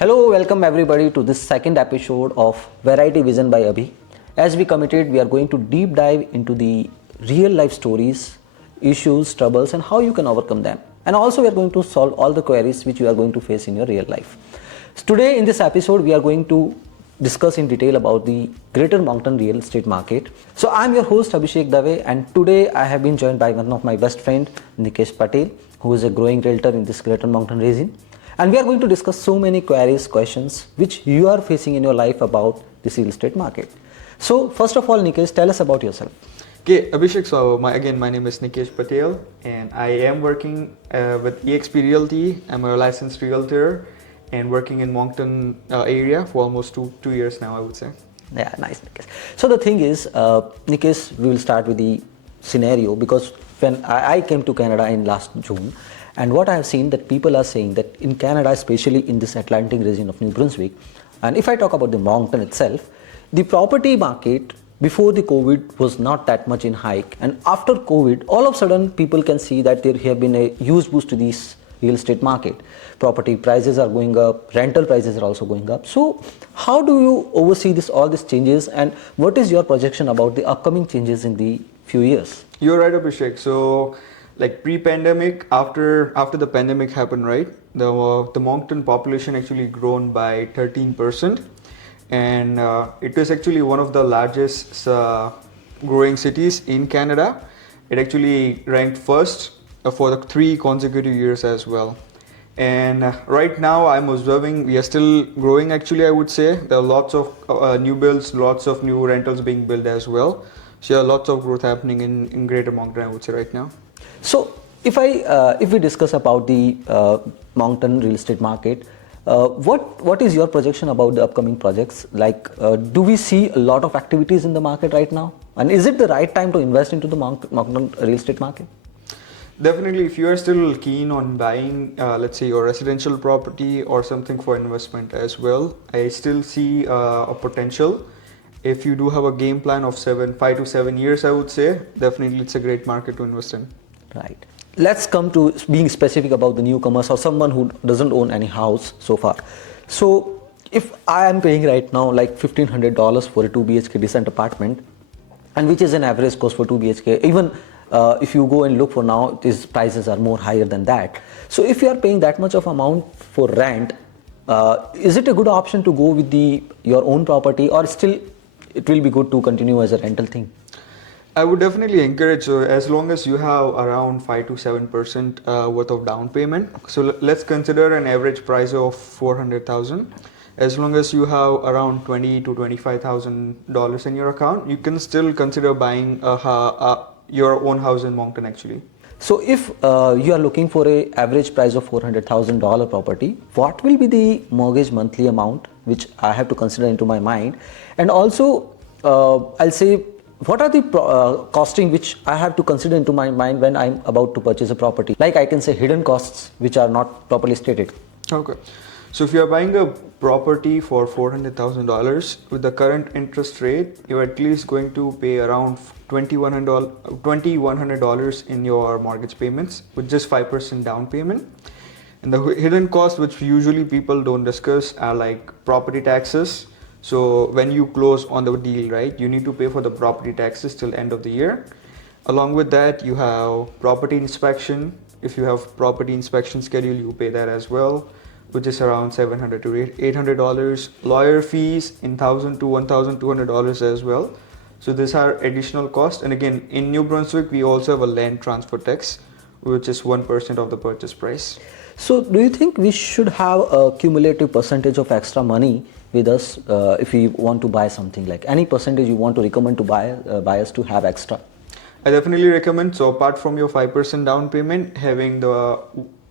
Hello, welcome everybody to this second episode of Variety Vision by Abhi. As we committed, we are going to deep dive into the real life stories, issues, troubles, and how you can overcome them. And also, we are going to solve all the queries which you are going to face in your real life. So today, in this episode, we are going to discuss in detail about the Greater Moncton real estate market. So, I am your host Abhishek Dave, and today I have been joined by one of my best friend Nikesh Patel, who is a growing realtor in this Greater Moncton region. And we are going to discuss so many queries, questions which you are facing in your life about this real estate market. So first of all, Nikesh, tell us about yourself. Okay, Abhishek, so my name is Nikesh Patel and I am working with eXp Realty. I'm a licensed realtor and working in Moncton area for almost two years now, I would say. Yeah, nice, Nikesh. So the thing is, Nikesh, we will start with the scenario because when I came to Canada in last June, and what I have seen that people are saying that in Canada, especially in this Atlantic region of New Brunswick, and if I talk about the Moncton itself, the property market before the COVID was not that much in hike. And after COVID, all of a sudden people can see that there have been a huge boost to this real estate market. Property prices are going up, rental prices are also going up. So how do you oversee all these changes, and what is your projection about the upcoming changes in the few years? You're right, Abhishek. So like pre-pandemic, after the pandemic happened, right? The Moncton population actually grown by 13%, and it was actually one of the largest growing cities in Canada. It actually ranked first for the 3 consecutive years as well. And right now I'm observing we are still growing. Actually, I would say there are lots of new builds, lots of new rentals being built as well. So yeah, lots of growth happening in Greater Moncton, I would say right now. So if we discuss about the Moncton real estate market, what is your projection about the upcoming projects? Like, do we see a lot of activities in the market right now? And is it the right time to invest into the Moncton real estate market? Definitely, if you are still keen on buying, let's say your residential property or something for investment as well, I still see a potential. If you do have a game plan of 5 to 7 years, I would say, definitely it's a great market to invest in. Right. Let's come to being specific about the newcomers or someone who doesn't own any house so far. So if I am paying right now like $1,500 for a 2 BHK decent apartment, and which is an average cost for 2 BHK, even if you go and look for now, these prices are more higher than that. So if you are paying that much of amount for rent, is it a good option to go with your own property, or still it will be good to continue as a rental thing? I would definitely encourage, as long as you have around 5 to 7% worth of down payment. So let's consider an average price of $400,000. As long as you have around $20,000 to $25,000 in your account, you can still consider buying your own house in Moncton actually. So if you are looking for a average price of $400,000 property, what will be the mortgage monthly amount which I have to consider into my mind? And also, I'll say, what are the costing which I have to consider into my mind when I'm about to purchase a property? Like I can say hidden costs which are not properly stated. Okay. So if you are buying a property for $400,000 with the current interest rate, you're at least going to pay around $2,100 in your mortgage payments with just 5% down payment. And the hidden costs which usually people don't discuss are like property taxes. So when you close on the deal, right, you need to pay for the property taxes till end of the year. Along with that, you have property inspection. If you have property inspection schedule, you pay that as well, which is around $700 to $800. Lawyer fees in $1,000 to $1,200 as well. So these are additional costs. And again, in New Brunswick, we also have a land transfer tax, which is 1% of the purchase price. So do you think we should have a cumulative percentage of extra money with us if we want to buy something? Like any percentage you want to recommend to buyers to have extra? I definitely recommend. So apart from your 5% down payment, having the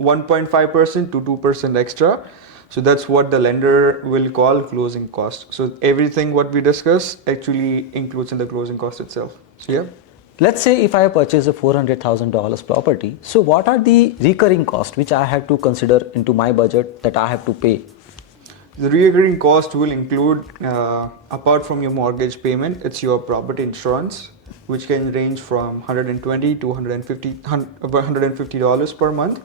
1.5% to 2% extra. So that's what the lender will call closing cost. So everything what we discuss actually includes in the closing cost itself. So yeah. Let's say if I purchase a $400,000 property, so what are the recurring costs which I have to consider into my budget that I have to pay? The recurring cost will include, apart from your mortgage payment, it's your property insurance, which can range from $120 to $150 per month.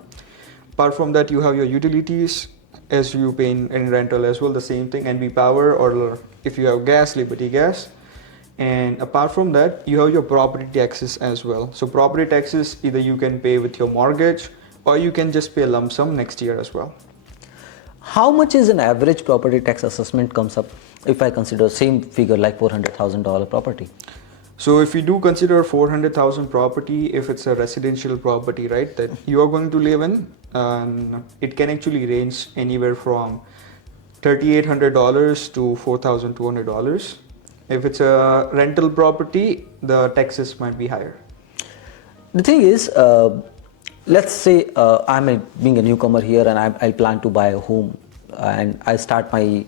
Apart from that, you have your utilities, as you pay in rental as well, the same thing, NB Power, or if you have gas, Liberty Gas. And apart from that, you have your property taxes as well. So property taxes, either you can pay with your mortgage or you can just pay a lump sum next year as well. How much is an average property tax assessment comes up if I consider same figure like $400,000 property? So if you do consider 400,000 property, if it's a residential property, right, that you are going to live in, it can actually range anywhere from $3,800 to $4,200. If it's a rental property, the taxes might be higher. The thing is, let's say being a newcomer here and I plan to buy a home and I start my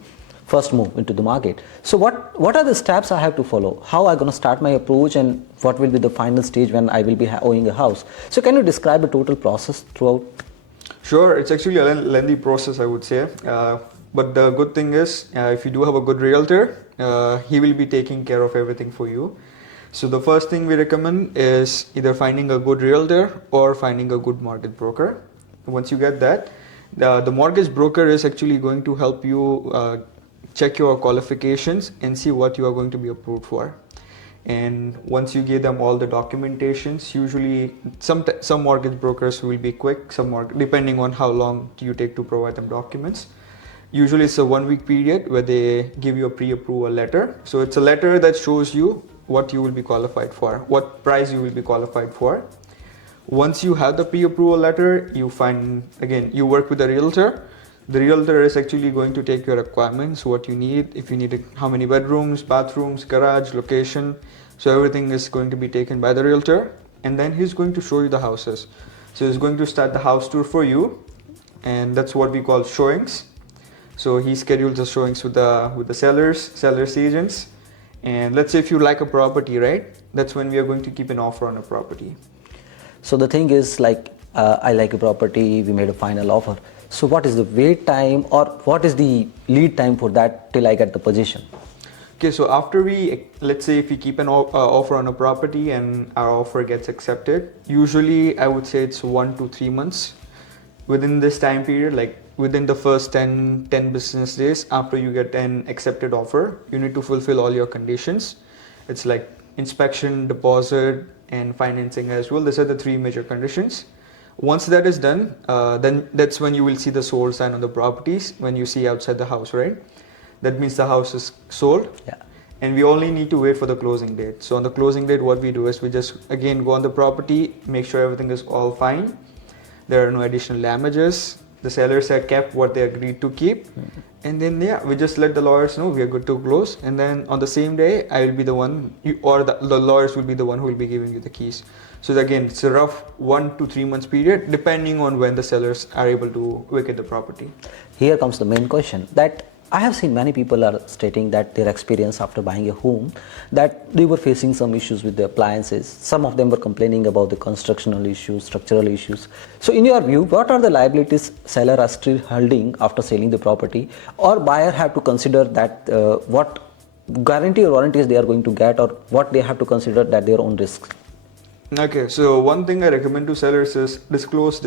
first move into the market. So what are the steps I have to follow? How am I going to start my approach, and what will be the final stage when I will be owning a house? So can you describe the total process throughout? Sure, it's actually a lengthy process, I would say. But the good thing is, if you do have a good realtor, he will be taking care of everything for you. So the first thing we recommend is either finding a good realtor or finding a good mortgage broker. Once you get that, the mortgage broker is actually going to help you check your qualifications and see what you are going to be approved for. And once you give them all the documentations, usually some mortgage brokers will be quick, depending on how long you take to provide them documents. Usually it's a 1 week period where they give you a pre-approval letter. So it's a letter that shows you what you will be qualified for, what price you will be qualified for. Once you have the pre-approval letter, you work with a realtor. The realtor is actually going to take your requirements, what you need, if you need how many bedrooms, bathrooms, garage, location. So everything is going to be taken by the realtor, and then he's going to show you the houses. So he's going to start the house tour for you, and that's what we call showings. So he schedules the showings with the sellers agents. And let's say if you like a property, right? That's when we are going to keep an offer on a property. So the thing is, like, I like a property, we made a final offer. So what is the wait time, or what is the lead time for that till I get the possession? Okay, so after let's say if we keep an offer on a property and our offer gets accepted, usually I would say it's 1 to 3 months. Within this time period, like within the first 10 business days after you get an accepted offer, you need to fulfill all your conditions. It's like inspection, deposit, and financing as well. These are the 3 major conditions. Once that is done, then that's when you will see the sold sign on the properties, when you see outside the house, right? That means the house is sold. Yeah. And we only need to wait for the closing date. So on the closing date, what we do is we just again go on the property, make sure everything is all fine. There are no additional damages. The sellers have kept what they agreed to keep. And then we just let the lawyers know we are good to close. And then on the same day, I will be the one, or the lawyers will be the one who will be giving you the keys. So again, it's a rough 1 to 3 months period, depending on when the sellers are able to vacate the property. Here comes the main question, that I have seen many people are stating that their experience after buying a home, that they were facing some issues with the appliances. Some of them were complaining about the constructional issues, structural issues. So in your view, what are the liabilities seller are still holding after selling the property, or buyer have to consider that what guarantee or warranties they are going to get, or what they have to consider that their own risks? Okay, so one thing I recommend to sellers is disclose.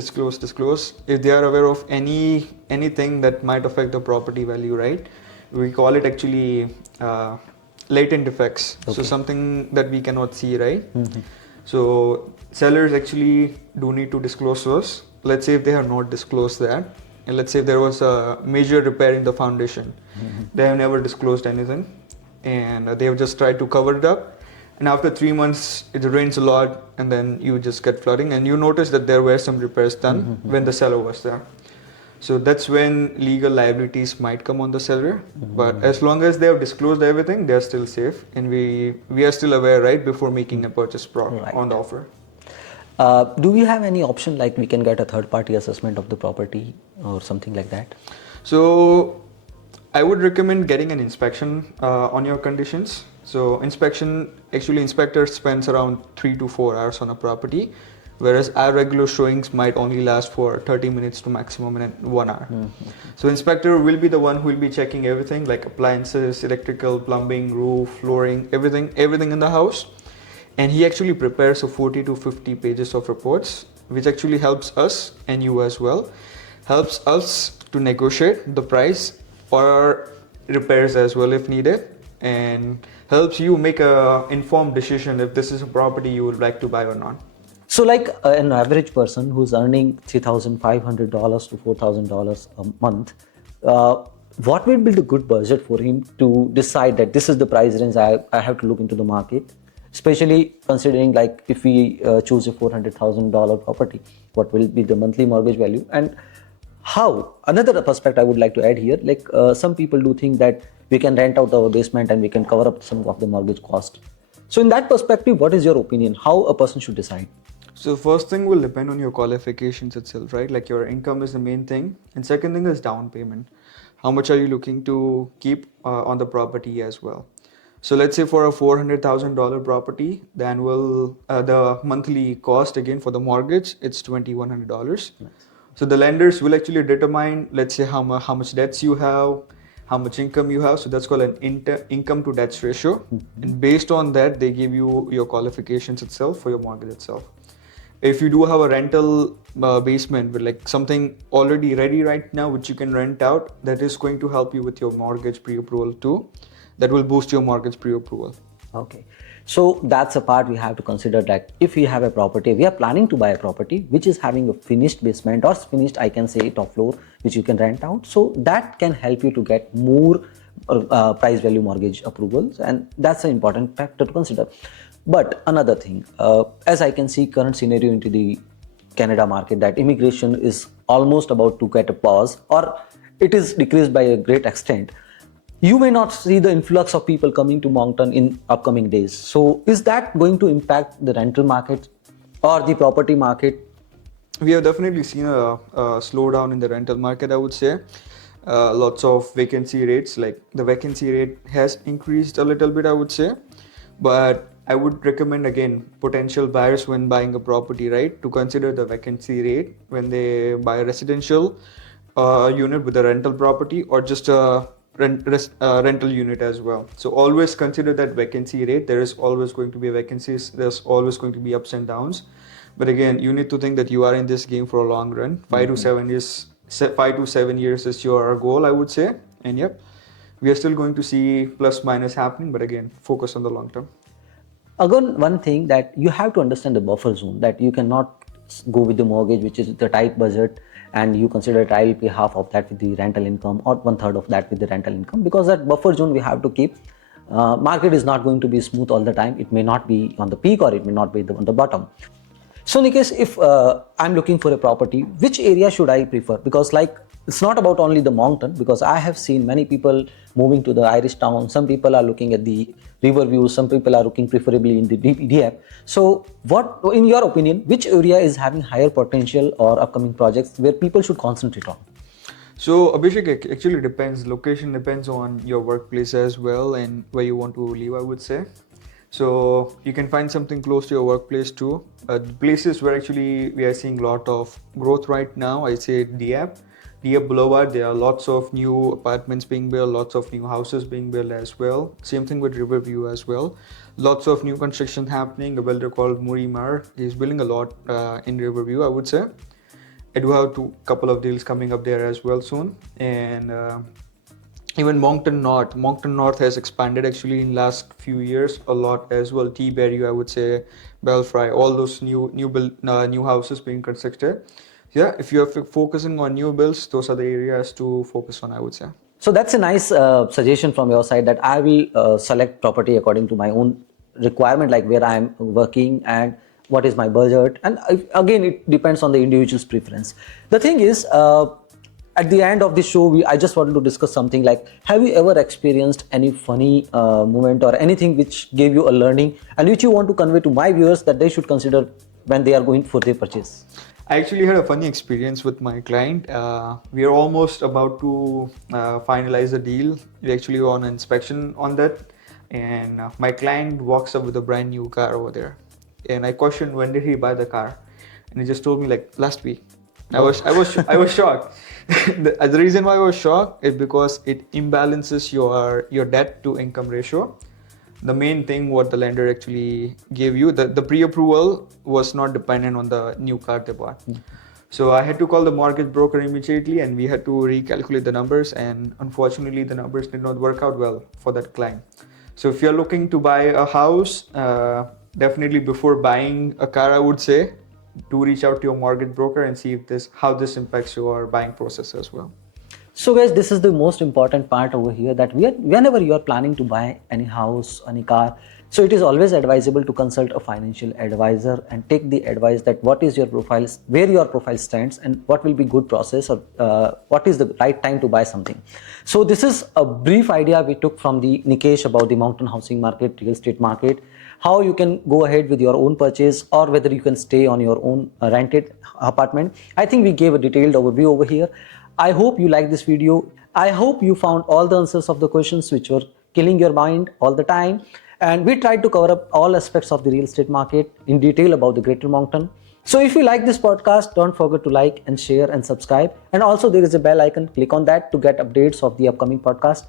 If they are aware of anything that might affect the property value, right? We call it actually latent effects. Okay. So something that we cannot see, right? Mm-hmm. So sellers actually do need to disclose those. Let's say if they have not disclosed that, and let's say if there was a major repair in the foundation, they have never disclosed anything, and they have just tried to cover it up. And after 3 months, it rains a lot, and then you just get flooding, and you notice that there were some repairs done when the seller was there. So that's when legal liabilities might come on the seller. But as long as they have disclosed everything, they are still safe, and we are still aware, right, before making a purchase on the offer. Do we have any option like we can get a third-party assessment of the property or something like that? So I would recommend getting an inspection on your conditions. So inspector spends around 3 to 4 hours on a property, whereas our regular showings might only last for 30 minutes to maximum 1 hour. So inspector will be the one who will be checking everything like appliances, electrical, plumbing, roof, flooring, everything in the house. And he actually prepares 40 to 50 pages of reports, which actually helps us and you as well. helps us to negotiate the price or repairs as well if needed, and helps you make a informed decision if this is a property you would like to buy or not. So, like an average person who's earning $3,500 to $4,000 a month, what would be the good budget for him to decide that this is the price range I have to look into the market? Especially considering, like, if we choose a $400,000 property, what will be the monthly mortgage value? And how, another perspective I would like to add here, like some people do think that we can rent out our basement and we can cover up some of the mortgage cost. So in that perspective, what is your opinion? How a person should decide? So first thing will depend on your qualifications itself, right? Like your income is the main thing, and second thing is down payment. How much are you looking to keep on the property as well? So let's say for a $400,000 property, the annual, the monthly cost again for the mortgage, it's $2,100. Nice. So the lenders will actually determine, let's say how much debts you have, how much income you have. So that's called an income to debts ratio. Mm-hmm. And based on that, they give you your qualifications itself for your mortgage itself. If you do have a rental basement with like something already ready right now, which you can rent out, that is going to help you with your mortgage pre-approval too. That will boost your mortgage pre-approval. Okay. So that's a part we have to consider, that if we have a property, we are planning to buy a property which is having a finished basement or finished, I can say, top floor, which you can rent out. So that can help you to get more price value mortgage approvals, and that's an important factor to consider. But another thing, as I can see current scenario into the Canada market, that immigration is almost about to get a pause, or it is decreased by a great extent. You may not see the influx of people coming to Moncton in upcoming days. So is that going to impact the rental market or the property market? We have definitely seen a slowdown in the rental market, I would say. Lots of vacancy rates, like the vacancy rate has increased a little bit, I would say. But I would recommend, again, potential buyers when buying a property, right, to consider the vacancy rate when they buy a residential unit with a rental property, or just a rental unit as well. So always consider that vacancy rate. There is always going to be vacancies. There's always going to be ups and downs. But again, you need to think that you are in this game for a long run. 5 to 7 years. 5 to 7 years is your goal, I would say. And yep, we are still going to see plus minus happening. But again, focus on the long term. Again, one thing that you have to understand the buffer zone, that you cannot go with the mortgage, which is the tight budget, and you consider that I will pay half of that with the rental income or 1/3 of that with the rental income, because that buffer zone we have to keep. Market is not going to be smooth all the time. It may not be on the peak or it may not be on the bottom. So Nikesh, if I'm looking for a property, which area should I prefer? Because like, it's not about only the Moncton, because I have seen many people moving to the Irish town. Some people are looking at the river views. Some people are looking preferably in the DF. So what, in your opinion, which area is having higher potential or upcoming projects where people should concentrate on? So Abhishek, it actually depends. Location depends on your workplace as well and where you want to live, I would say. So you can find something close to your workplace too. Places where actually we are seeing a lot of growth right now, I say DF Boulevard. There are lots of new apartments being built, lots of new houses being built as well. Same thing with Riverview as well. Lots of new construction happening. A builder called Murimar, he's building a lot in Riverview, I would say. I do have couple of deals coming up there as well soon. And even Moncton North has expanded actually in last few years a lot as well. T-Berry, I would say, Belfry, all those new houses being constructed. Yeah, if you're focusing on new builds, those are the areas to focus on, I would say. So that's a nice suggestion from your side, that I will select property according to my own requirement, like where I am working and what is my budget. And again, it depends on the individual's preference. The thing is, at the end of the show, I just wanted to discuss something like, have you ever experienced any funny moment or anything which gave you a learning and which you want to convey to my viewers that they should consider when they are going for their purchase? I actually had a funny experience with my client. We are almost about to finalize the deal. We actually were on inspection on that, and my client walks up with a brand new car over there. And I questioned, when did he buy the car? And he just told me like last week. I was shocked. The reason why I was shocked is because it imbalances your debt to income ratio. The main thing what the lender actually gave you, the pre-approval was not dependent on the new car they bought. So I had to call the mortgage broker immediately, and we had to recalculate the numbers, and unfortunately the numbers did not work out well for that client. So if you're looking to buy a house, definitely before buying a car, I would say, do reach out to your mortgage broker and see if how this impacts your buying process as well. So guys, this is the most important part over here, that whenever you are planning to buy any house, any car, so it is always advisable to consult a financial advisor and take the advice that what is your profile, where your profile stands, and what will be good process, or what is the right time to buy something. So this is a brief idea we took from the Nikesh about the Moncton housing market, real estate market, how you can go ahead with your own purchase, or whether you can stay on your own rented apartment. I think we gave a detailed overview over here. I hope you like this video. I hope you found all the answers of the questions which were killing your mind all the time. And we tried to cover up all aspects of the real estate market in detail about the Greater Moncton. So if you like this podcast, don't forget to like and share and subscribe. And also there is a bell icon. Click on that to get updates of the upcoming podcast.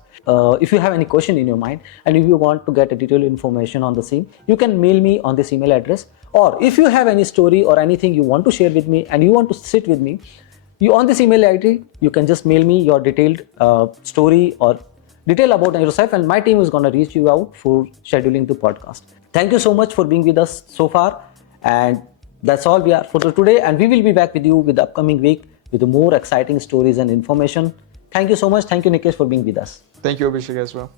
If you have any question in your mind and if you want to get a detailed information on the same, you can mail me on this email address. Or if you have any story or anything you want to share with me and you want to sit with me, you on this email ID, you can just mail me your detailed story or detail about yourself, and my team is going to reach you out for scheduling the podcast. Thank you so much for being with us so far, and that's all we are for today, and we will be back with you with the upcoming week with more exciting stories and information. Thank you so much. Thank you, Nikesh, for being with us. Thank you, Abhishek, as well.